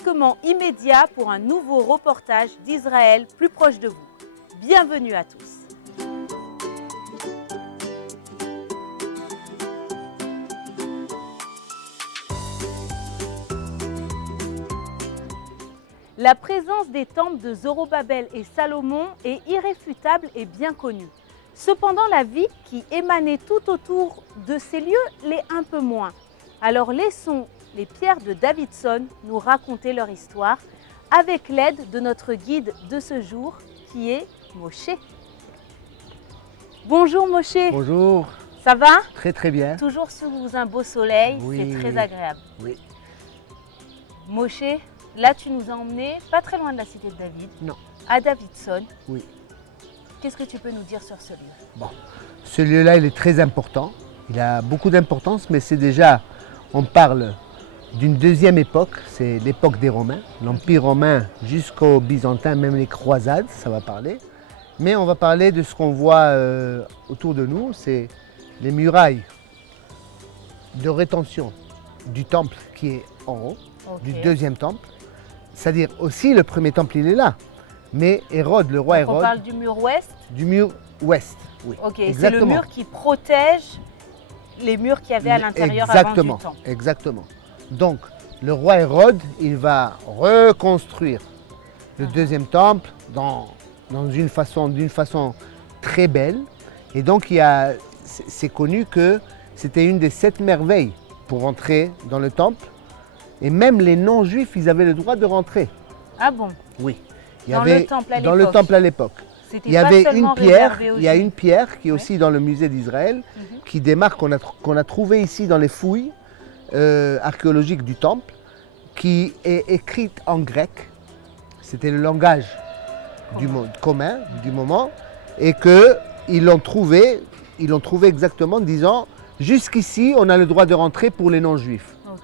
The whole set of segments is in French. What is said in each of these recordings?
Embarquement immédiat pour un nouveau reportage d'Israël plus proche de vous. Bienvenue à tous. La présence des temples de Zorobabel et Salomon est irréfutable et bien connue. Cependant, la vie qui émanait tout autour de ces lieux l'est un peu moins. Alors laissons les pierres de Davidson nous raconter leur histoire avec l'aide de notre guide de ce jour qui est Moshe. Bonjour Moshe. Bonjour. Ça va? Très très bien. Toujours sous un beau soleil, Oui. c'est très agréable. Oui. Moshe, là tu nous as emmenés pas très loin de la cité de David, Non. à Davidson. Oui. Qu'est-ce que tu peux nous dire sur ce lieu? Bon. Ce lieu-là, il est très important. Il a beaucoup d'importance, mais c'est déjà, on parle d'une deuxième époque, c'est l'époque des Romains, l'Empire romain jusqu'aux Byzantins, même les croisades, ça va parler. Mais on va parler de ce qu'on voit autour de nous, c'est les murailles de rétention du temple qui est en haut, du deuxième temple. C'est-à-dire aussi le premier temple, il est là. Mais Hérode, le roi Donc Hérode... on parle du mur ouest? Du mur ouest, oui. Ok, c'est le Exactement. mur qui protège les murs qu'il y avait à l'intérieur avant du temple. Exactement. Donc, le roi Hérode, il va reconstruire le deuxième temple d'une façon très belle. Et donc, c'est connu que c'était une des 7 merveilles pour entrer dans le temple. Et même les non-juifs, ils avaient le droit de rentrer. Ah bon? Oui. Dans le temple à Dans le l'époque. temple à l'époque. C'était Il y pas avait seulement une pierre, réservé aux il y a Juifs. une pierre qui est aussi dans le musée d'Israël, qui démarque, qu'on a trouvé ici dans les fouilles archéologiques du temple, qui est écrite en grec. C'était le langage commun du moment, et qu'ils l'ont trouvé exactement, disant jusqu'ici on a le droit de rentrer pour les non-juifs. Ok.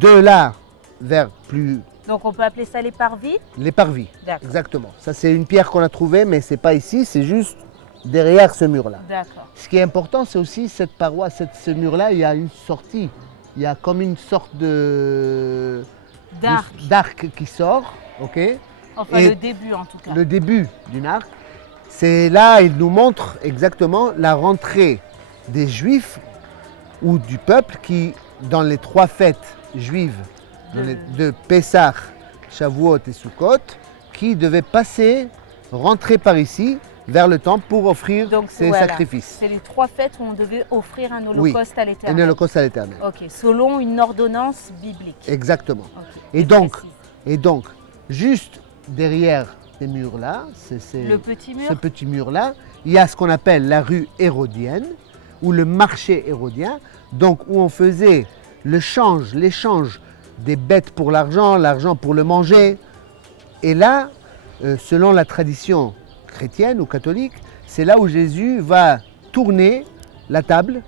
De là vers plus. Donc on peut appeler ça les parvis? Les parvis, D'accord. exactement. Ça c'est une pierre qu'on a trouvée, mais c'est pas ici, c'est juste derrière ce mur-là. D'accord. Ce qui est important, c'est aussi cette paroi, ce mur-là, il y a une sortie. Il y a comme une sorte d'arc qui sort, ok? Enfin Et le début en tout cas. le début d'une arc. C'est là, il nous montre exactement la rentrée des Juifs ou du peuple qui, dans les 3 fêtes juives, de Pessah, Shavuot et Sukkot, qui devaient rentrer par ici, vers le temple pour offrir ses sacrifices. C'est les 3 fêtes où on devait offrir un holocauste à Un l'Éternel. holocauste à l'Éternel. Ok, selon une ordonnance biblique. Exactement. Okay. Et donc, juste derrière ces murs-là, le petit mur. ce petit mur-là, il y a ce qu'on appelle la rue hérodienne ou le marché hérodien, donc où on faisait l'échange des bêtes pour l'argent, l'argent pour le manger. Et là, selon la tradition chrétienne ou catholique, c'est là où Jésus va tourner la table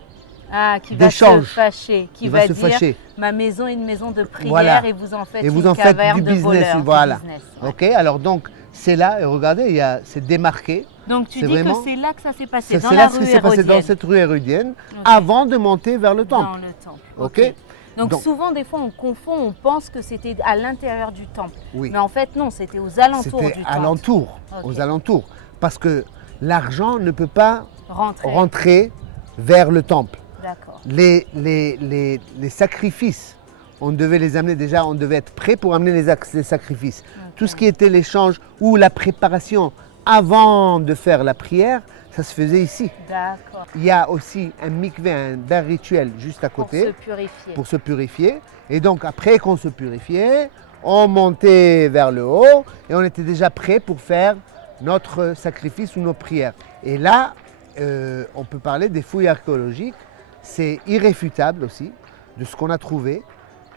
qui va se fâcher, qui va se dire fâcher. Ma maison est une maison de prière Voilà. et vous en faites Et vous une en faites caverne du de business, voleurs. voilà. Du business, Ok, alors donc c'est là, et regardez, c'est démarqué. Donc tu C'est dis vraiment- que c'est là que ça s'est passé, dans C'est la là ce rue qui s'est passé dans hérodienne. cette rue hérodienne, Ok. avant de monter vers le temple. Dans le temple. Ok. Donc Donc- souvent, des fois, on confond, on pense que c'était à l'intérieur du temple. Oui. Mais en fait, non, c'était aux alentours du C'était temple. alentour, Ok. aux alentours. Parce que l'argent ne peut pas Rentrer. rentrer vers le temple. D'accord. Les sacrifices, on devait les amener déjà, on devait être prêt pour amener les sacrifices. Ok. Tout ce qui était l'échange ou la préparation avant de faire la prière, ça se faisait ici. D'accord. Il y a aussi un mikvé, un bain rituel juste à Pour côté se purifier. pour se purifier. Et donc après qu'on se purifiait, on montait vers le haut et on était déjà prêt pour faire notre sacrifice ou nos prières. Et là, on peut parler des fouilles archéologiques. C'est irréfutable aussi de ce qu'on a trouvé.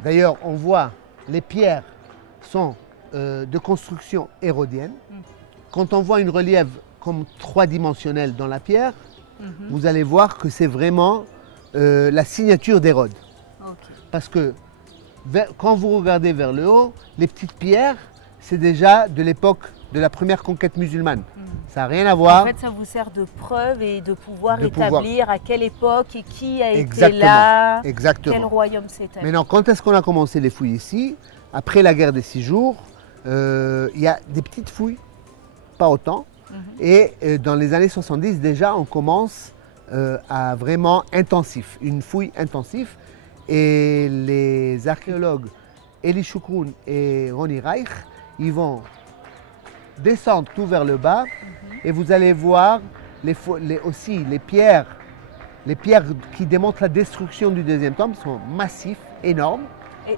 D'ailleurs, on voit les pierres sont de construction hérodienne. Quand on voit une relief comme 3-dimensionnelle dans la pierre, vous allez voir que c'est vraiment la signature d'Hérode. Ok. Parce que quand vous regardez vers le haut, les petites pierres, c'est déjà de l'époque de la première conquête musulmane. Ça n'a rien à voir. En fait, ça vous sert de preuve et de pouvoir De établir à quelle époque et qui a été Exactement. là, Exactement. quel royaume c'était. Maintenant, quand est-ce qu'on a commencé les fouilles ici? après la guerre des 6 jours, il y a des petites fouilles, pas autant. Et dans les années 70, déjà, on commence à vraiment intensif, une fouille intensive. Et les archéologues Eli Shukroun et Ronnie Reich, ils vont descendre tout vers le bas et vous allez voir aussi les pierres qui démontrent la destruction du deuxième temple sont massifs, énormes.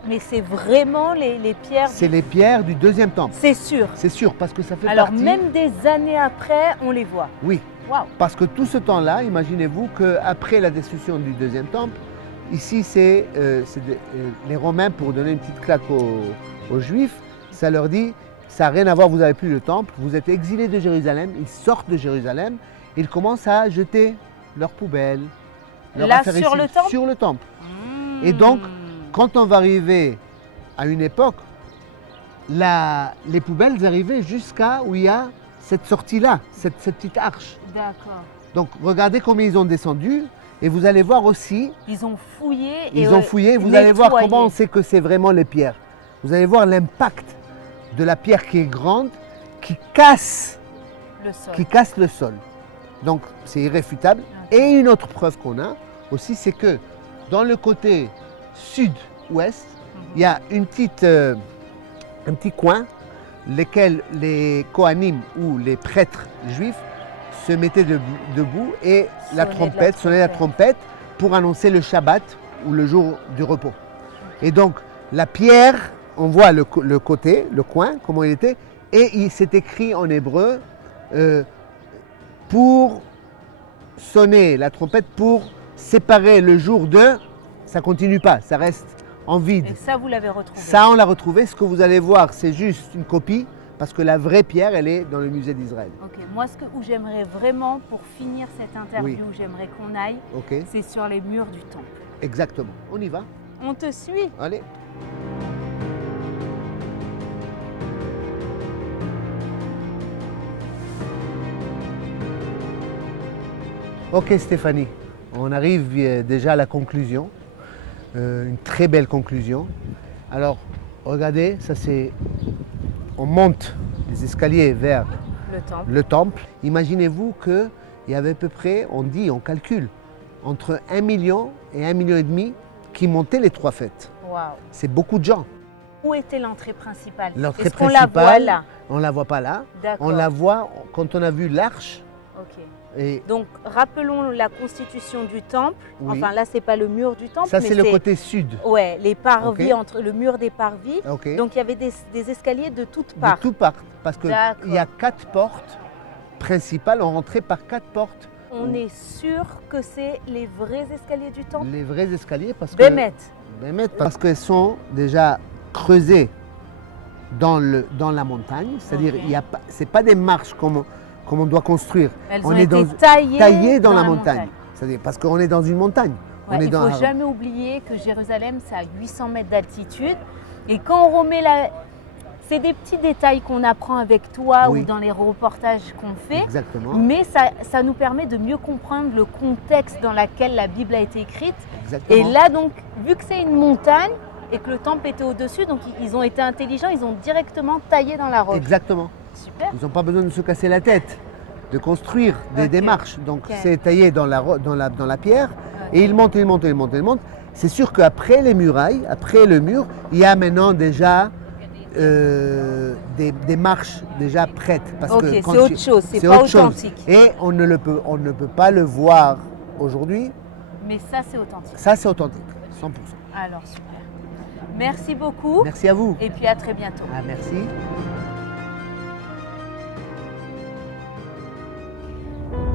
Mais c'est vraiment les pierres. C'est les pierres du deuxième temple. C'est sûr. C'est sûr, parce que ça fait Alors partie... même des années après, on les voit. Oui, Waouh. parce que tout ce temps-là, imaginez-vous qu'après la destruction du deuxième temple, ici c'est les Romains, pour donner une petite claque aux Juifs, ça leur dit, ça n'a rien à voir, vous n'avez plus le temple, vous êtes exilés de Jérusalem, ils sortent de Jérusalem, ils commencent à jeter leurs poubelles, leurs Là, affaires sur ici, le temple sur le temple. Et donc, quand on va arriver à une époque, les poubelles arrivaient jusqu'à où il y a cette sortie-là, cette petite arche. D'accord. Donc regardez combien ils ont descendu et vous allez voir aussi, Ils ont fouillé. ils ont fouillé, vous allez voir comment on sait que c'est vraiment les pierres. Vous allez voir l'impact de la pierre qui est grande, qui casse le sol. Donc c'est irréfutable. Ok. Et une autre preuve qu'on a aussi, c'est que dans le côté sud-ouest, il y a un petit coin, lesquels les Kohanim ou les prêtres juifs se mettaient debout et sonnaient la trompette pour annoncer le Shabbat ou le jour du repos. Et donc la pierre, on voit le côté, le coin, comment il était, et il s'est écrit en hébreu pour sonner la trompette, pour séparer le jour de... Ça ne continue pas, ça reste en vide. Et ça, vous l'avez retrouvé. Ça, on l'a retrouvé. Ce que vous allez voir, c'est juste une copie, parce que la vraie pierre, elle est dans le musée d'Israël. Ok, moi, où j'aimerais vraiment, pour finir cette interview, Oui. j'aimerais qu'on aille, Ok, c'est sur les murs du temple. exactement. On y va. On te suit. Allez. Ok Stéphanie, on arrive déjà à la conclusion, une très belle conclusion. Alors regardez, ça c'est, on monte les escaliers vers Le temple. le temple. Imaginez-vous qu'il y avait à peu près, on calcule, entre 1 million et 1,5 million qui montaient les 3 fêtes. Waouh. C'est beaucoup de gens. Où était l'entrée principale? L'entrée Est-ce qu'on la voit là? on ne la voit pas là. D'accord. On la voit quand on a vu l'arche. Ok. Et Donc, rappelons la constitution du temple. Oui. Enfin, là, c'est pas le mur du temple, ça, mais c'est le côté sud. Ouais, les parvis, Ok. entre le mur des parvis. Ok. Donc, il y avait des escaliers de toutes De parts. tout part. Parce qu'il D'accord. y a 4 portes principales. On rentrait par 4 portes. On est sûr que c'est les vrais escaliers du temple? Les vrais escaliers. Parce que Bémet. Parce qu'elles sont déjà creusées dans la montagne. C'est-à-dire, Ok. ce n'est pas des marches comme on doit construire. Elles On ont est été dans- taillées dans la montagne. C'est-à-dire parce qu'on est dans une montagne. Ouais, On est il ne dans faut jamais oublier que Jérusalem, c'est à 800 mètres d'altitude. Et quand on remet c'est des petits détails qu'on apprend avec toi Oui. ou dans les reportages qu'on fait. Exactement. Mais ça nous permet de mieux comprendre le contexte dans lequel la Bible a été écrite. Exactement. Et là, donc, vu que c'est une montagne et que le temple était au-dessus, donc ils ont été intelligents, ils ont directement taillé dans la roche. Exactement. Super. Ils n'ont pas besoin de se casser la tête, de construire des Ok. démarches. Donc Ok. c'est taillé dans la pierre et ils montent, ils montent, ils montent, ils montent. C'est sûr qu'après les murailles, après le mur, il y a maintenant déjà des marches déjà prêtes. Parce Ok, que c'est quand autre chose, c'est pas autre chose. authentique. Et on ne peut pas le voir aujourd'hui. Mais ça, c'est authentique. Ça, c'est authentique, 100%. Alors, super. Merci beaucoup. Merci à vous. Et puis à très bientôt. Ah, merci.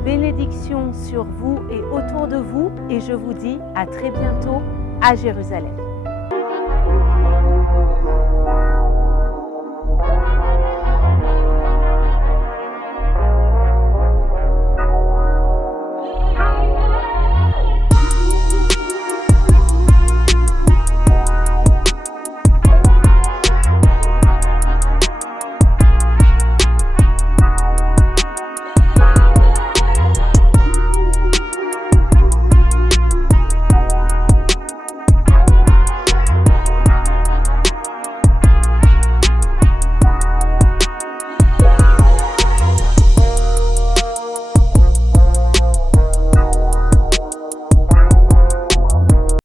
Bénédiction sur vous et autour de vous. Et je vous dis à très bientôt à Jérusalem.